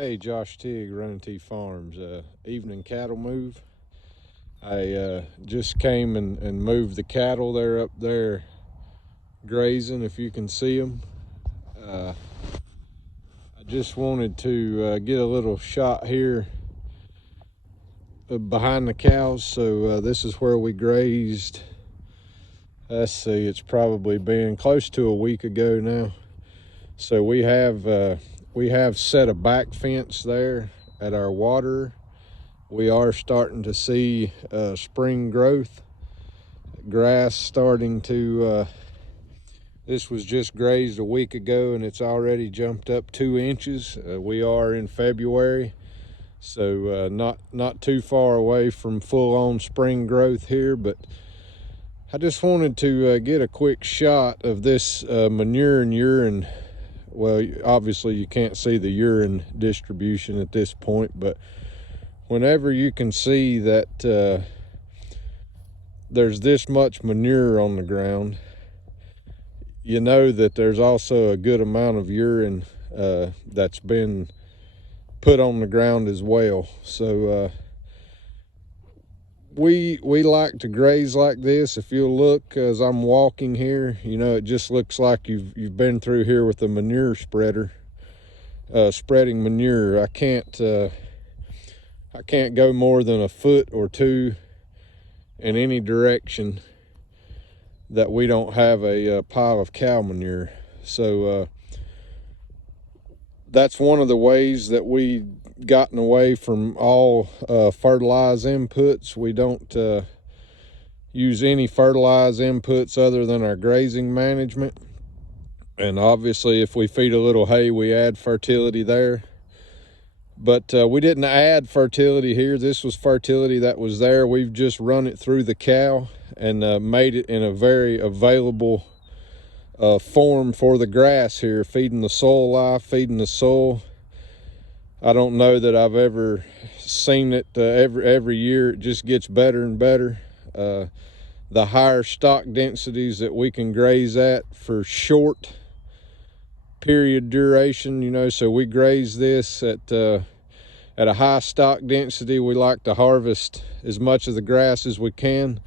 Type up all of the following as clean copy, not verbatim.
Hey, Josh Tigg, Running T Farms. Evening cattle move. I just came and moved the cattle. They're up there grazing, if you can see them. I just wanted to get a little shot here behind the cows. So this is where we grazed. Let's see, it's probably been close to a week ago now. So we have set a back fence there at our water. We are starting to see spring growth, grass starting to, this was just grazed a week ago and it's already jumped up 2 inches. We are in February, so not too far away from full-on spring growth here, but I just wanted to get a quick shot of this manure and urine. Well, obviously you can't see the urine distribution at this point, but whenever you can see that there's this much manure on the ground, you know that there's also a good amount of urine that's been put on the ground as well. So we like to graze like this. If you'll look as I'm walking here, you know, it just looks like you've been through here with a manure spreader, spreading manure. I can't go more than a foot or two in any direction that we don't have a pile of cow manure. So that's one of the ways that we gotten away from all fertilizer inputs. We don't use any fertilizer inputs other than our grazing management. And obviously if we feed a little hay, we add fertility there. But we didn't add fertility here. This was fertility that was there. We've just run it through the cow and made it in a very available form for the grass here, feeding the soil life, feeding the soil. I don't know that I've ever seen it. Every year it just gets better and better. The higher stock densities that we can graze at for short period duration, you know, so we graze this at a high stock density. We like to harvest as much of the grass as we can.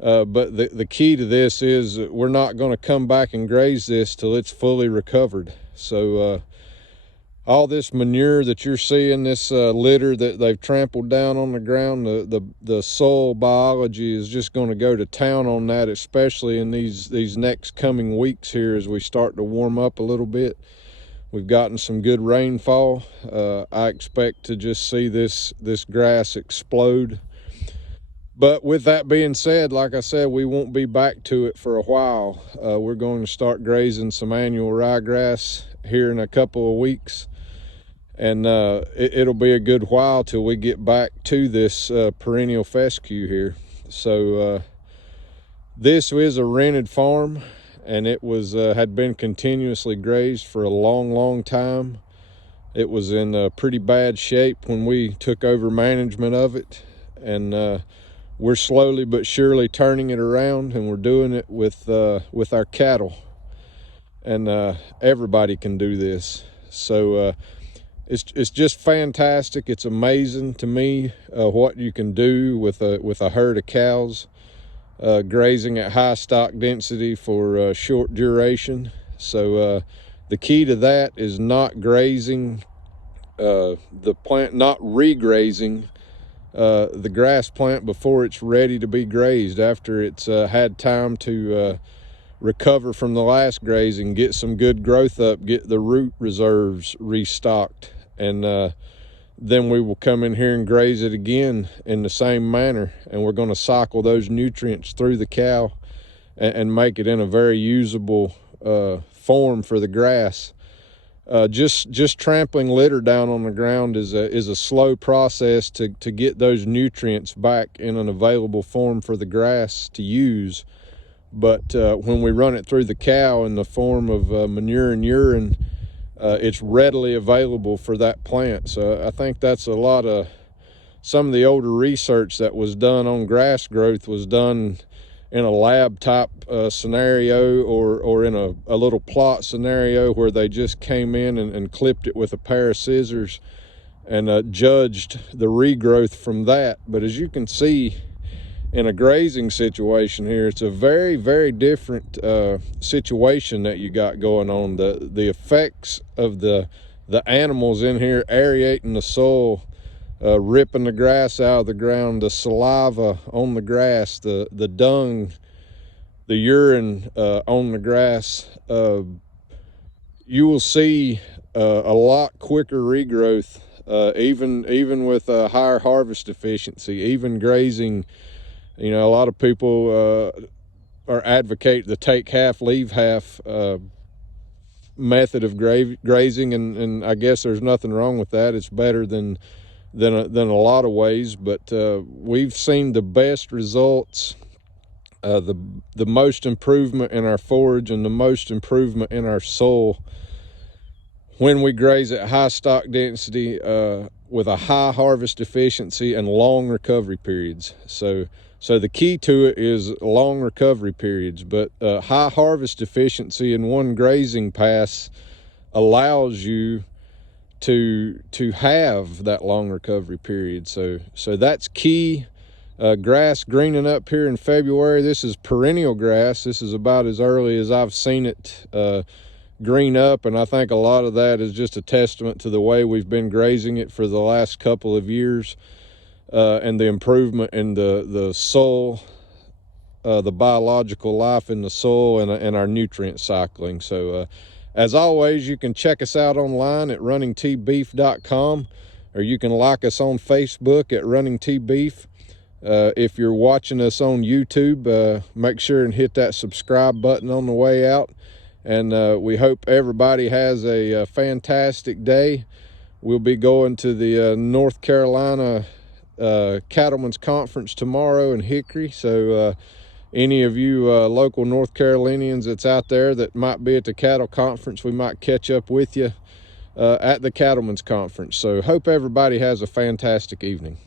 But the key to this is we're not going to come back and graze this till it's fully recovered. So all this manure that you're seeing, this litter that they've trampled down on the ground, the soil biology is just going to go to town on that, especially in these next coming weeks here as we start to warm up a little bit. We've gotten some good rainfall. I expect to just see this grass explode. But with that being said, like I said, we won't be back to it for a while. We're going to start grazing some annual ryegrass here in a couple of weeks. And it'll be a good while till we get back to this perennial fescue here. So this is a rented farm, and it was had been continuously grazed for a long time. It was in pretty bad shape when we took over management of it, and we're slowly but surely turning it around, and we're doing it with our cattle. And everybody can do this. So it's just fantastic. It's amazing to me what you can do with a herd of cows grazing at high stock density for short duration. So the key to that is not grazing the plant, not regrazing the grass plant before it's ready to be grazed, after it's had time to recover from the last grazing, get some good growth up, get the root reserves restocked, and then we will come in here and graze it again in the same manner, and we're going to cycle those nutrients through the cow and make it in a very usable form for the grass. Just trampling litter down on the ground is a slow process to get those nutrients back in an available form for the grass to use. But when we run it through the cow in the form of manure and urine, it's readily available for that plant. So I think that's a lot of some of the older research that was done on grass growth was done in a lab type scenario, or in a little plot scenario where they just came in and clipped it with a pair of scissors and judged the regrowth from that. But as you can see, in a grazing situation here, it's a very, very different situation that you got going on. The effects of the animals in here aerating the soil, ripping the grass out of the ground, the saliva on the grass, the dung, the urine on the grass, you will see a lot quicker regrowth, even with a higher harvest efficiency, even grazing. You know, a lot of people are advocate the take half, leave half method of grazing, and I guess there's nothing wrong with that. It's better than a lot of ways, but we've seen the best results, the most improvement in our forage and the most improvement in our soil when we graze at high stock density with a high harvest efficiency and long recovery periods. So the key to it is long recovery periods, but high harvest efficiency in one grazing pass allows you to have that long recovery period. So that's key. Grass greening up here in February. This is perennial grass. This is about as early as I've seen it green up, and I think a lot of that is just a testament to the way we've been grazing it for the last couple of years. And the improvement in the soil, the biological life in the soil, and our nutrient cycling. So as always, you can check us out online at runningtbeef.com, or you can like us on Facebook at runningtbeef. If you're watching us on YouTube, make sure and hit that subscribe button on the way out. And we hope everybody has a fantastic day. We'll be going to the North Carolina Cattlemen's Conference tomorrow in Hickory. So any of you local North Carolinians that's out there that might be at the cattle conference, we might catch up with you at the Cattlemen's Conference. So hope everybody has a fantastic evening.